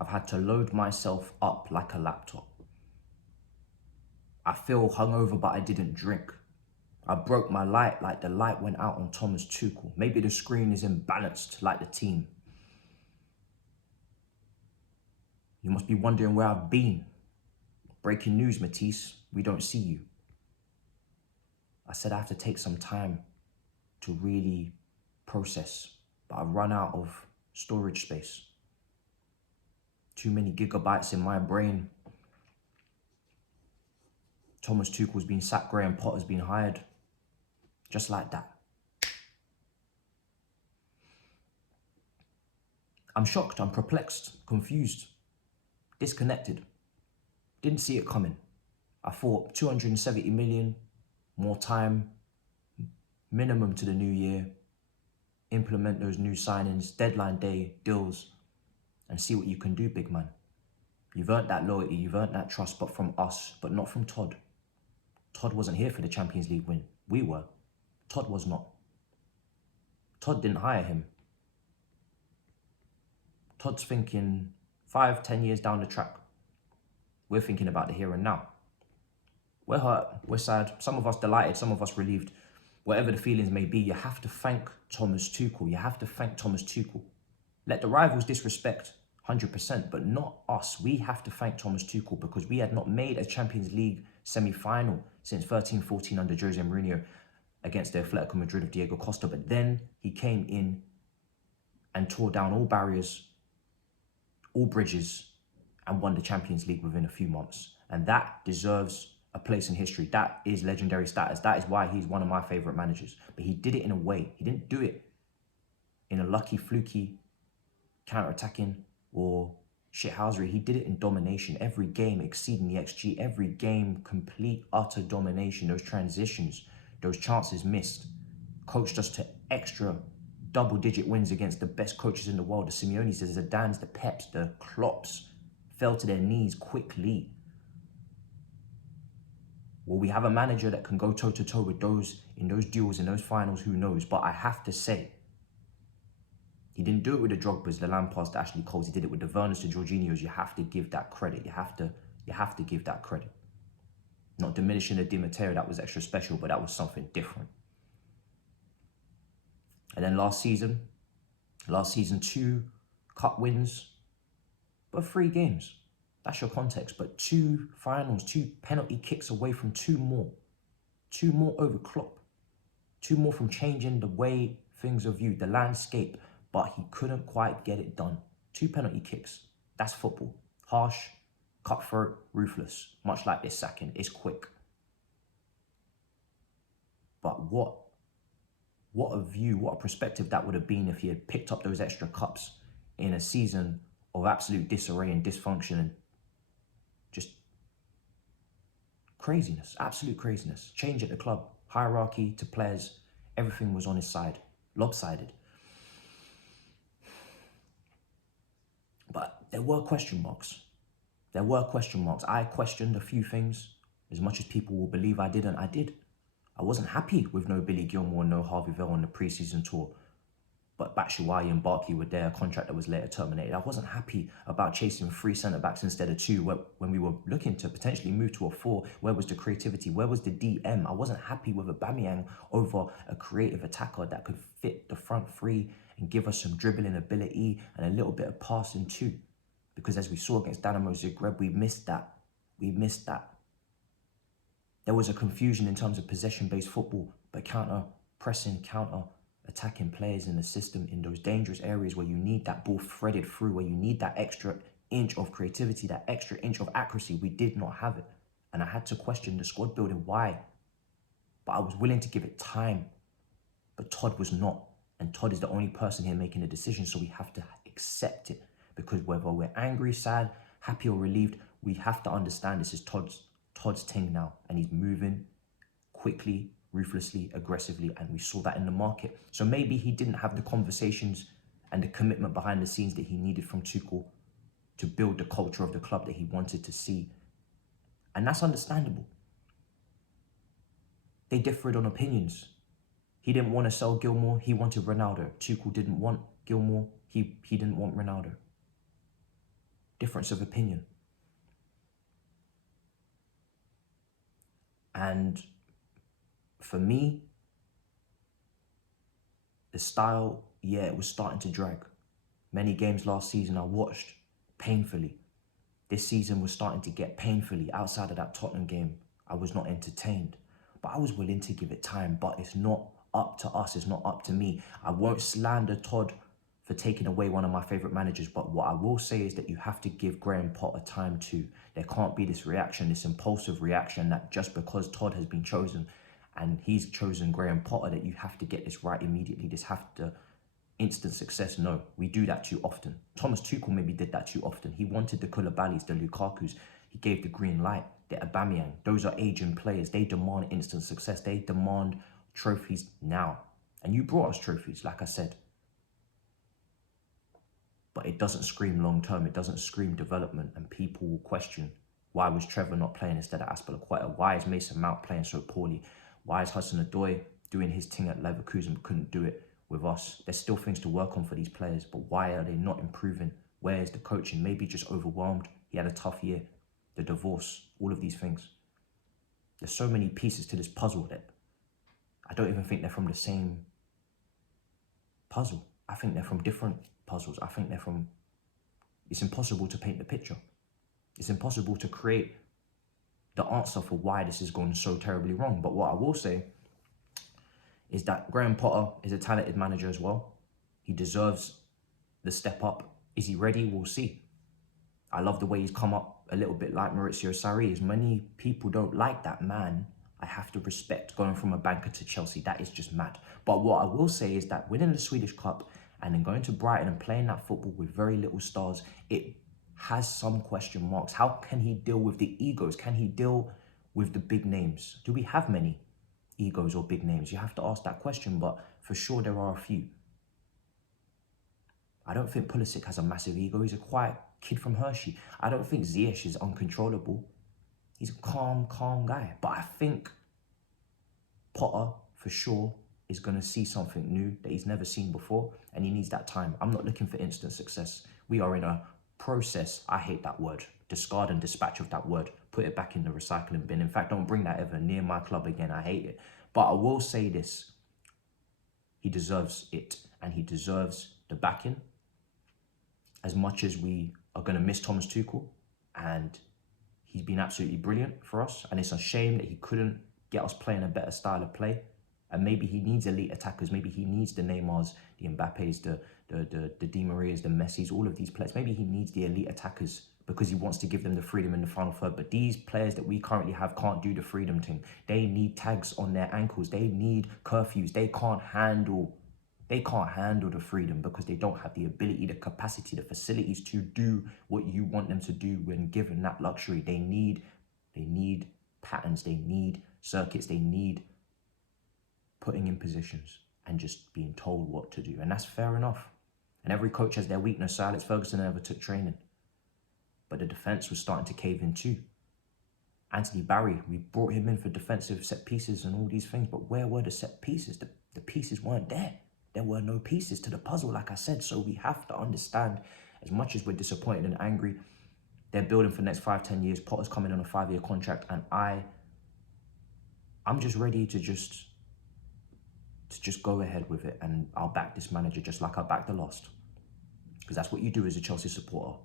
I've had to load myself up like a laptop. I feel hungover, but I didn't drink. I broke my light like the light went out on Thomas Tuchel. Maybe the screen is imbalanced like the team. You must be wondering where I've been. Breaking news, Matisse, we don't see you. I said I have to take some time to really process, but I've run out of storage space. Too many gigabytes in my brain. Thomas Tuchel's been sacked, Graham Potter's been hired. Just like that. I'm shocked, I'm perplexed, confused, disconnected. Didn't see it coming. I thought 270 million, more time, minimum to the new year, implement those new signings, deadline day deals, and see what you can do, big man. You've earned that loyalty, you've earned that trust, but from us, but not from Todd. Todd wasn't here for the Champions League win. We were. Todd was not. Todd didn't hire him. Todd's thinking 5-10 years down the track. We're thinking about the here and now. We're hurt, we're sad, some of us delighted, some of us relieved. Whatever the feelings may be, you have to thank Thomas Tuchel. You have to thank Thomas Tuchel. Let the rivals disrespect 100%, but not us. We have to thank Thomas Tuchel because we had not made a Champions League semi-final since 13-14 under Jose Mourinho against the Atletico Madrid of Diego Costa. But then he came in and tore down all barriers, all bridges, and won the Champions League within a few months. And that deserves a place in history. That is legendary status. That is why he's one of my favorite managers. But he did it in a way. He didn't do it in a lucky, fluky, counter-attacking or shithousery. He did it in domination. Every game exceeding the XG. Every game complete, utter domination. Those transitions, those chances missed, coached us to extra double-digit wins against the best coaches in the world. The Simeones, the Zidanes, the Peps, the Klopps fell to their knees quickly. Will we have a manager that can go toe-to-toe with those in those duels, in those finals? Who knows? But I have to say, he didn't do it with the Drogbas, the Lampards, the Ashley Coles. He did it with the Verners, the Jorginhos. You have to give that credit. You have to give that credit. Not diminishing the Di Matteo, that was extra special, but that was something different. And then last season, 2 cup wins, but 3 games. That's your context, but 2 finals, 2 penalty kicks away from 2 more. 2 more over Klopp. 2 more from changing the way things are viewed, the landscape, but he couldn't quite get it done. 2 penalty kicks. That's football. Harsh, cutthroat, ruthless. Much like this sacking, it's quick. But what a view, what a perspective that would have been if he had picked up those extra cups in a season of absolute disarray and dysfunction and just craziness, absolute craziness. Change at the club, hierarchy to players, everything was on his side, lopsided. But there were question marks. There were question marks. I questioned a few things. As much as people will believe I didn't, I did. I wasn't happy with no Billy Gilmore, no Harvey Vell on the preseason tour. But Batshuayi and Barkley were there, a contract that was later terminated. I wasn't happy about chasing 3 centre-backs instead of 2 when we were looking to potentially move to a 4. Where was the creativity? Where was the DM? I wasn't happy with Aubameyang over a creative attacker that could fit the front 3 and give us some dribbling ability and a little bit of passing too. Because as we saw against Dynamo Zagreb, we missed that. We missed that. There was a confusion in terms of possession-based football, but counter-pressing, counter-attacking players in the system in those dangerous areas where you need that ball threaded through, where you need that extra inch of creativity, that extra inch of accuracy. We did not have it. And I had to question the squad building. Why? But I was willing to give it time. But Todd was not. And Todd is the only person here making a decision, so we have to accept it. Because whether we're angry, sad, happy or relieved, we have to understand this is Todd's thing now. And he's moving quickly, ruthlessly, aggressively, and we saw that in the market. So maybe he didn't have the conversations and the commitment behind the scenes that he needed from Tuchel to build the culture of the club that he wanted to see. And that's understandable. They differed on opinions. He didn't want to sell Gilmore, he wanted Ronaldo. Tuchel didn't want Gilmore, he didn't want Ronaldo. difference of opinion. And for me, the style, yeah, it was starting to drag. Many games last season I watched painfully. This season was starting to get painfully. Outside of that Tottenham game, I was not entertained. But I was willing to give it time, but it's not up to us. It's not up to me. I won't slander Todd for taking away one of my favourite managers, but what I will say is that you have to give Graham Potter time too. There can't be this reaction, this impulsive reaction that just because Todd has been chosen and he's chosen Graham Potter that you have to get this right immediately. This have to instant success. No, we do that too often. Thomas Tuchel maybe did that too often. He wanted the Koulibalys, the Lukakus. He gave the green light, the Aubameyang. Those are aging players. They demand instant success. They demand trophies now. And you brought us trophies, like I said. But it doesn't scream long term. It doesn't scream development. And people will question, why was Trevor not playing instead of Aspilicueta? Why is Mason Mount playing so poorly? Why is Hudson-Odoi doing his thing at Leverkusen but couldn't do it with us? There's still things to work on for these players, but why are they not improving? Where is the coaching? Maybe just overwhelmed. He had a tough year. The divorce, all of these things. There's so many pieces to this puzzle that I don't even think they're from the same puzzle. I think they're from different puzzles. I think they're from... It's impossible to paint the picture. It's impossible to create the answer for why this has gone so terribly wrong. But what I will say is that Graham Potter is a talented manager as well. He deserves the step up. Is he ready? We'll see. I love the way he's come up a little bit like Maurizio Sarri. As many people don't like that man, I have to respect going from a banker to Chelsea. That is just mad. But what I will say is that winning the Swedish Cup and then going to Brighton and playing that football with very little stars, it has some question marks. How can he deal with the egos? Can he deal with the big names? Do we have many egos or big names? You have to ask that question, but for sure there are a few. I don't think Pulisic has a massive ego. He's a quiet kid from Hershey. I don't think Ziyech is uncontrollable. He's a calm guy. But I think Potter, for sure, is going to see something new that he's never seen before, and he needs that time. I'm not looking for instant success. We are in a process. I hate that word. Discard and dispatch of that word. Put it back in the recycling bin. In fact, don't bring that ever near my club again. I hate it. But I will say this. He deserves it, and he deserves the backing. As much as we are going to miss Thomas Tuchel, and he's been absolutely brilliant for us, and it's a shame that he couldn't get us playing a better style of play. And maybe he needs elite attackers. Maybe he needs the Neymars, the Mbappes, the Di Marias, the Messis, all of these players. Maybe he needs the elite attackers because he wants to give them the freedom in the final third. But these players that we currently have can't do the freedom thing. They need tags on their ankles. They need curfews. They can't handle the freedom because they don't have the ability, the capacity, the facilities to do what you want them to do when given that luxury. They need patterns. They need circuits. They need putting in positions and just being told what to do. And that's fair enough. And every coach has their weakness. Sir Alex Ferguson never took training. But the defence was starting to cave in too. Anthony Barry, we brought him in for defensive set pieces and all these things. But where were the set pieces? The pieces weren't there. There were no pieces to the puzzle, like I said. So we have to understand, as much as we're disappointed and angry, they're building for the next 5-10 years. Potter's coming on a 5-year contract. And I'm just ready to just go ahead with it, and I'll back this manager just like I backed the last, because that's what you do as a Chelsea supporter.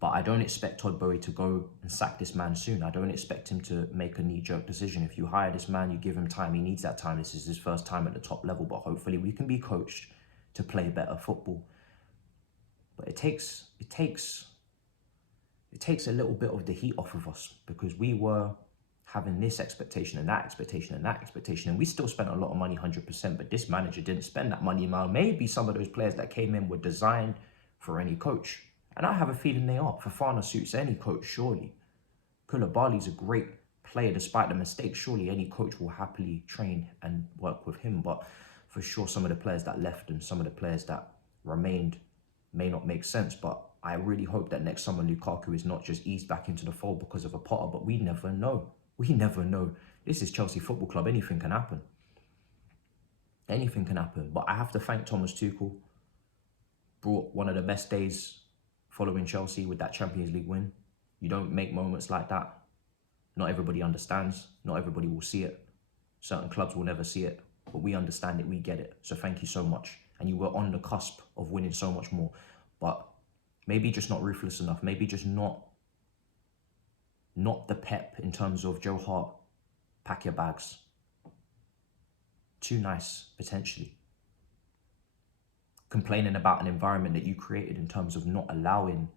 But I don't expect Todd Boehly to go and sack this man soon. I don't expect him to make a knee-jerk decision. If you hire this man, you give him time. He needs that time. This is his first time at the top level, but hopefully we can be coached to play better football. But it takes a little bit of the heat off of us, because we were having this expectation and that expectation and that expectation, and we still spent a lot of money, 100%, but this manager didn't spend that money. Now, maybe some of those players that came in were designed for any coach, and I have a feeling they are. Fofana suits any coach, surely. Koulibaly's a great player despite the mistakes. Surely any coach will happily train and work with him, but for sure some of the players that left and some of the players that remained may not make sense. But I really hope that next summer Lukaku is not just eased back into the fold because of a Potter, but we never know. We never know. This is Chelsea Football Club. Anything can happen. Anything can happen. But I have to thank Thomas Tuchel. Brought one of the best days following Chelsea with that Champions League win. You don't make moments like that. Not everybody understands. Not everybody will see it. Certain clubs will never see it, but we understand it, we get it. So thank you so much. And you were on the cusp of winning so much more, but maybe just not ruthless enough. Maybe just not the pep in terms of Joe Hart, pack your bags. Too nice, potentially. Complaining about an environment that you created in terms of not allowing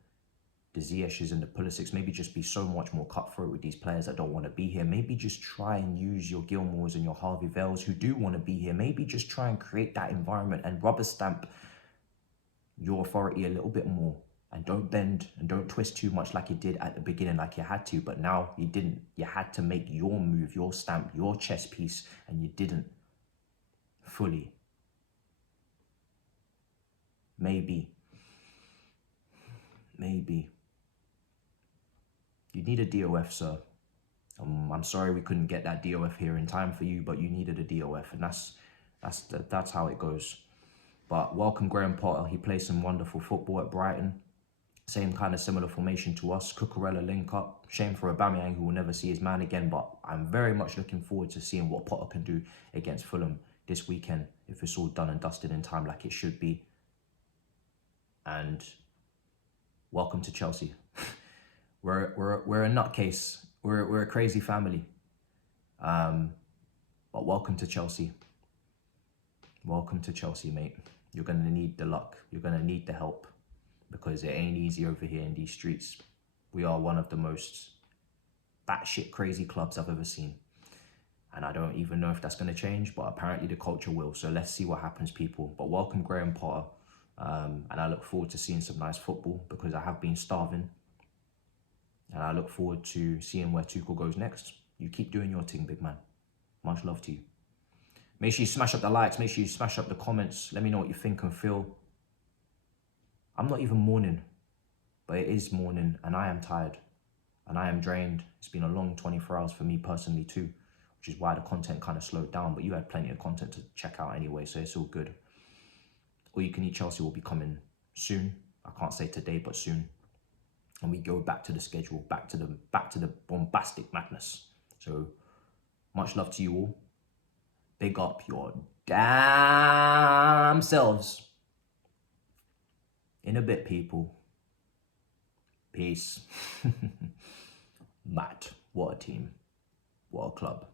the Ziyechs and the Pulisic's, maybe just be so much more cutthroat with these players that don't want to be here. Maybe just try and use your Gilmours and your Harvey Vales who do want to be here. Maybe just try and create that environment and rubber stamp your authority a little bit more. And don't bend and don't twist too much like you did at the beginning, like you had to. But now you didn't. You had to make your move, your stamp, your chess piece, and you didn't fully. Maybe. You need a DOF, sir. I'm sorry we couldn't get that DOF here in time for you, but you needed a DOF, and that's how it goes. But welcome Graham Potter. He plays some wonderful football at Brighton. Same kind of similar formation to us. Cucurella link up. Shame for Aubameyang, who will never see his man again, but I'm very much looking forward to seeing what Potter can do against Fulham this weekend, if it's all done and dusted in time like it should be. And welcome to Chelsea. We're a nutcase. We're a crazy family. But welcome to Chelsea. Welcome to Chelsea, mate. You're gonna need the luck. You're gonna need the help, because it ain't easy over here in these streets. We are one of the most batshit crazy clubs I've ever seen. And I don't even know if that's gonna change, but apparently the culture will. So let's see what happens, people. But welcome Graham Potter. And I look forward to seeing some nice football, because I have been starving. And I look forward to seeing where Tuchel goes next. You keep doing your thing, big man. Much love to you. Make sure you smash up the likes. Make sure you smash up the comments. Let me know what you think and feel. I'm not even mourning, but it is morning, and I am tired. And I am drained. It's been a long 24 hours for me personally too, which is why the content kind of slowed down. But you had plenty of content to check out anyway, so it's all good. All You Can Eat Chelsea will be coming soon. I can't say today, but soon. And we go back to the schedule, back to the bombastic madness. So much love to you all. Big up your damn selves. In a bit, people. Peace. Matt, what a team. What a club.